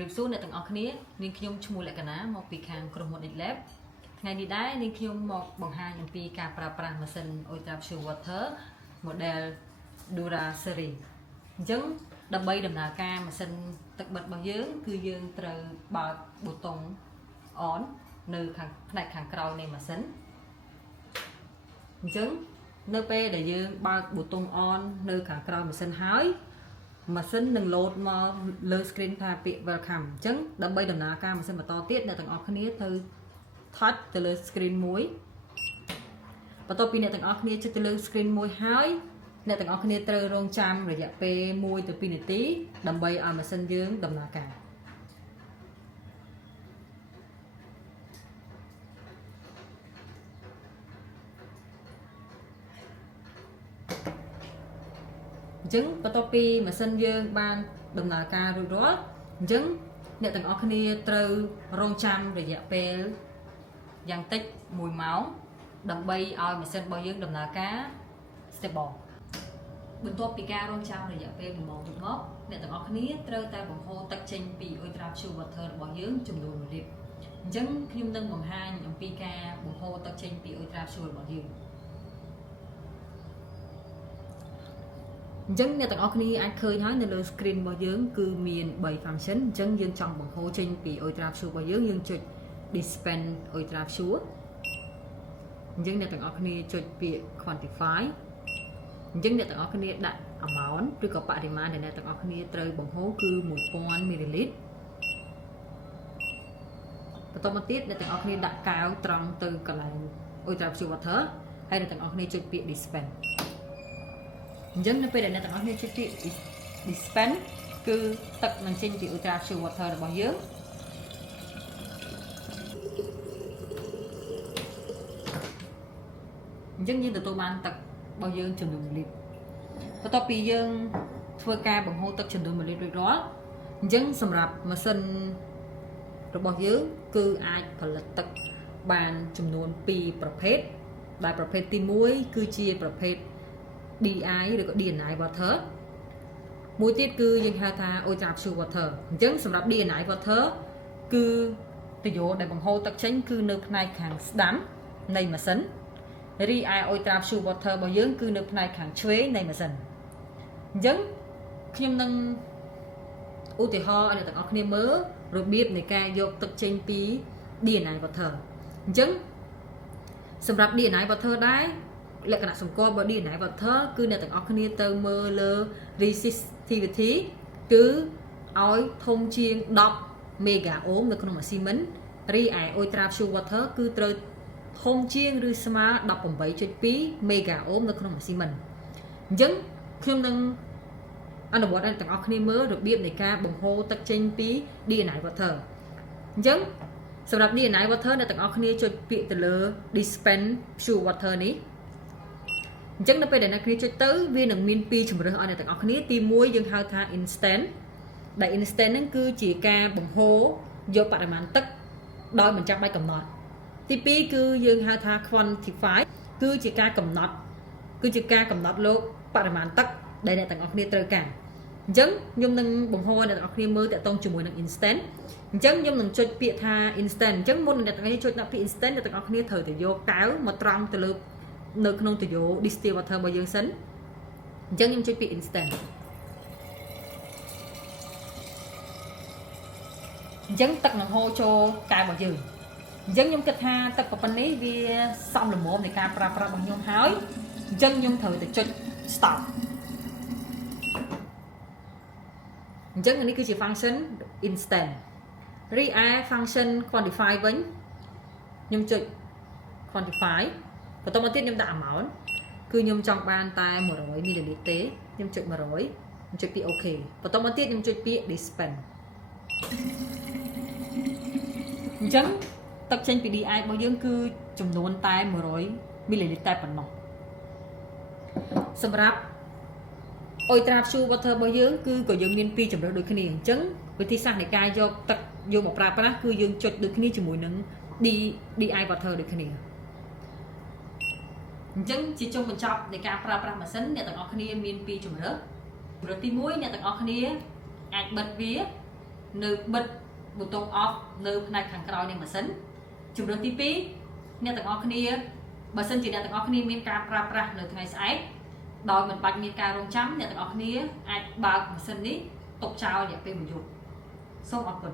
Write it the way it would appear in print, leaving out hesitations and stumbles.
រៀបសួរអ្នកទាំងអស់គ្នានាងខ្ញុំឈ្មោះលក្ខណាមកពីខាងក្រុមហ៊ុន Lab ថ្ងៃនេះដែរនាងខ្ញុំមកបង្ហាញអំពីការប្រើប្រាស់ម៉ាស៊ីន Ultra Pure Water model Dura Series អញ្ចឹងដើម្បីដំណើរការម៉ាស៊ីនទឹកបិទរបស់យើងគឺយើងត្រូវបើកប៊ូតុង on នៅខាងផ្នែកខាងក្រោយនៃម៉ាស៊ីនអញ្ចឹងនៅពេលដែលយើងបើកប៊ូតុង on នៅខាងក្រោយម៉ាស៊ីនហើយម៉ាស៊ីននឹងលោតមកលើ screen ថាពាក្យ welcome អញ្ចឹងដើម្បីដំណើរការម៉ាស៊ីនបន្តទៀតអ្នកទាំងអស់គ្នាត្រូវ touch ទៅលើ screen មួយបន្ទាប់ពីអ្នកទាំងអស់គ្នាចុចទៅលើ screen មួយហើយអ្នកទាំងអស់គ្នាត្រូវរងចាំរយៈពេល1ទៅ2នាទីដើម្បីឲ្យម៉ាស៊ីនយើងដំណើរការអញ្ចឹងបន្ទាប់ពីម៉ាស៊ីនយើងបានដំណើរការរួចរាល់អញ្ចឹងអ្នកទាំងអស់គ្នាត្រូវរងចាំរយៈពេលយ៉ាងតិច1ម៉ោងដើម្បីឲ្យម៉ាស៊ីនរបស់យើងដំណើរការ stable បន្ទាប់ពីការរងចាំរយៈពេល1ម៉ោងរួចមកអ្នកទាំងអស់គ្នាត្រូវតែបង្ហូរទឹកចេញពី Ultra Pure Water របស់យើងចំនួន1លីត្រអញ្ចឹងខ្ញុំនឹងបង្ហាញអំពីការបង្ហូរទឹកចេញពី Ultra Pure របស់យើងអញ្ចឹងអ្នកទាំងអស់គ្នាអាចឃើញហើយនៅលើ screen របស់យើងគឺមាន3 function អញ្ចឹងយើងចង់បង្ហូរចេញពី Ultra Pure របស់យើងចុច dispense Ultra Pure អញ្ចឹងអ្នកទាំងអស់គ្នាចុចពាក្យ quantify អញ្ចឹងអ្នកទាំងអស់គ្នាដាក់ amount ឬក៏បរិមាណដែលអ្នកទាំងអស់គ្នាត្រូវបង្ហូរគឺ 1000 ml បន្តមកទៀតអ្នកទាំងអស់គ្នាដាក់កែវត្រង់ទៅកន្លែង Ultra Pure Water ហើយអ្នកទាំងអស់គ្នាចុចពាក្យ dispense អញ្ចឹងនៅពេលដែលអ្នកទាំងអស់គ្នាចុចពាក្យ dispense គឺទឹកនឹងចេញពី Ultra Pure Water របស់យើងអញ្ចឹងយើងទទួលបានទឹករបស់យើងចំនួន1លីត្របន្ទាប់ពីយើងធ្វើការបង្ហូរទឹកចំនួន1លីត្ររួចរាល់អញ្ចឹងសម្រាប់ម៉ាស៊ីនរបស់យើងគឺអាចផលិតទឹកបានចំនួន2ប្រភេទដែលប្រភេទទី1គឺជាប្រភេទ DI ឬក៏ DNI water មួយទៀតគឺយើងហៅថា Ultra Pure Water អញ្ចឹងសម្រាប់ DNI water គឺទយោដែលបង្ហូរទឹកចេញគឺនៅផ្នែកខាងស្ដាំនៃម៉ាស៊ីនរីឯ Ultra Pure Water របស់យើងគឺនៅផ្នែកខាងឆ្វេងនៃម៉ាស៊ីនអញ្ចឹងខ្ញុំនឹងឧទាហរណ៍ឲ្យអ្នកទាំងអស់គ្នាមើលរបៀបនៃការយកទឹកចេញពី DNI water អញ្ចឹងសម្រាប់ DNI water ដែរលក្ខណៈសម្គាល់របស់ DNI water គឺអ្នកទាំងអស់គ្នាទៅមើលលើ resistivity គឺឲ្យធំជាង10 mega ohm នៅក្នុងម៉ាស៊ីនមិនរីឯ Ultra Pure Water គឺត្រូវធំជាងឬស្មើ 18.2 mega ohm នៅក្នុងម៉ាស៊ីនមិនអញ្ចឹងខ្ញុំនឹងអនុវត្តឲ្យទាំងអស់គ្នាមើលរបៀបនៃការបង្ហូរទឹកចេញពី DNI water អញ្ចឹងសម្រាប់ DNI water អ្នកទាំងអស់គ្នាចុចពាក្យទៅលើ dispense pure water នេះអញ្ចឹងនៅពេលដែលអ្នកគ្នាចុចទៅវានឹងមាន2ជម្រើសឲ្យអ្នកទាំងអស់គ្នាទី1យើងហៅថា instant ដែល instant ហ្នឹងគឺជាការបង្ហូរយកបរិមាណទឹកដោយមិនចាំបាច់កំណត់ទី2គឺយើងហៅថា quantify គឺជាការកំណត់លោកបរិមាណទឹកដែលអ្នកទាំងអស់គ្នាត្រូវការអញ្ចឹងខ្ញុំនឹងបង្ហូរអ្នកទាំងអស់គ្នាមើលតាក់ទងជាមួយនឹង instant អញ្ចឹងខ្ញុំនឹងចុចពាក្យថា instant អញ្ចឹងមុនអ្នកទាំងអស់គ្នាចុចដាក់ពាក្យ instant អ្នកទាំងអស់គ្នាត្រូវទៅយកកែវមកត្រង់ទៅលើនៅក្នុងទុយោ distill water របស់យើងសិនអញ្ចឹងខ្ញុំចុចពាក្យ instant អញ្ចឹងទឹកនឹងហូរចូលកែវរបស់យើងអញ្ចឹងខ្ញុំគិតថាទឹកប៉ុណ្ណេះវាសមល្មមនៃការប្រើប្រាស់របស់ខ្ញុំហើយអញ្ចឹងខ្ញុំត្រូវទៅចុច stop អញ្ចឹងនេះគឺជា function instant រីឯ function quantify វិញខ្ញុំចុច quantify បន្តមកទៀតខ្ញុំដាក់ amount គឺខ្ញុំចង់បានតែ100 ml ទេខ្ញុំចុច100ខ្ញុំចុចពាក្យ OK បន្តមកទៀតខ្ញុំចុចពាក្យ dispense អញ្ចឹងទឹកចេញពី DI របស់យើងគឺចំនួនតែ100 ml តែប៉ុណ្ណោះសម្រាប់ Ultra Pure Water របស់យើងគឺក៏យើងមាន2ជម្រើសដូចគ្នាអញ្ចឹងវិធីសាស្ត្រនៃការយកទឹកយកមកប្រើប្រាស់គឺយើងចុចដូចគ្នាជាមួយនឹង DI Water ដូចគ្នាអញ្ចឹងជាចុងបញ្ចប់នៃការប្រើប្រាស់ម៉ាស៊ីនអ្នកទាំងអស់គ្នាមាន2ជម្រើសទី1អ្នកទាំងអស់គ្នាអាចបិទវា នៅបិទប៊ូតុង off នៅផ្នែកខាងក្រោយនៃម៉ាស៊ីនជំរើសទី2អ្នកទាំងអស់គ្នាបើសិនជាអ្នកទាំងអស់គ្នាមានការប្រើប្រាស់នៅថ្ងៃស្អែកដោយមិនបាច់មានការរងចាំអ្នកទាំងអស់គ្នាអាចបើកម៉ាស៊ីននេះទុកចោលរយៈពេល1យប់សូមអរគុណ